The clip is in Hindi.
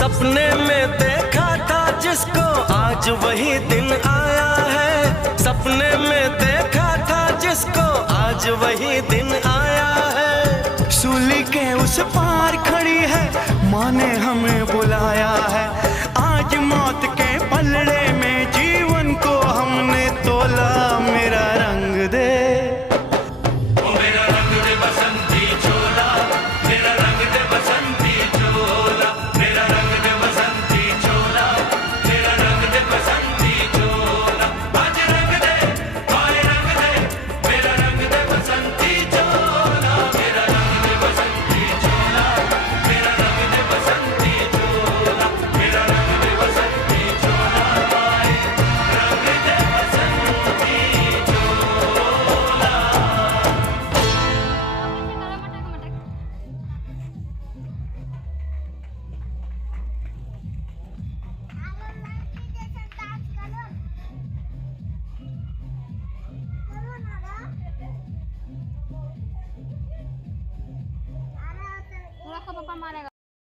सपने में देखा था जिसको आज वही दिन आया है। सपने में देखा था जिसको आज वही दिन आया है। सूली के उस पार खड़ी है, माँ ने हमें बुलाया है। आज मौत के पलड़े में जीवन को हमने तोला। मेरा रंग दे, ओ मेरा रंग दे बसंती चोला, मेरा रंग दे बसंती चोला, मेरा रंग दे बसंती चोला, मेरा रंग दे बसंती चोला। आज रंग दे, हाय रंग दे, मेरा रंग दे बसंती चोला, मेरा रंग दे बसंती चोला, मेरा रंग दे बसंती चोला, मेरा रंग दे बसंती चोला, हाय रंग दे बसंती चोला। Papa marah.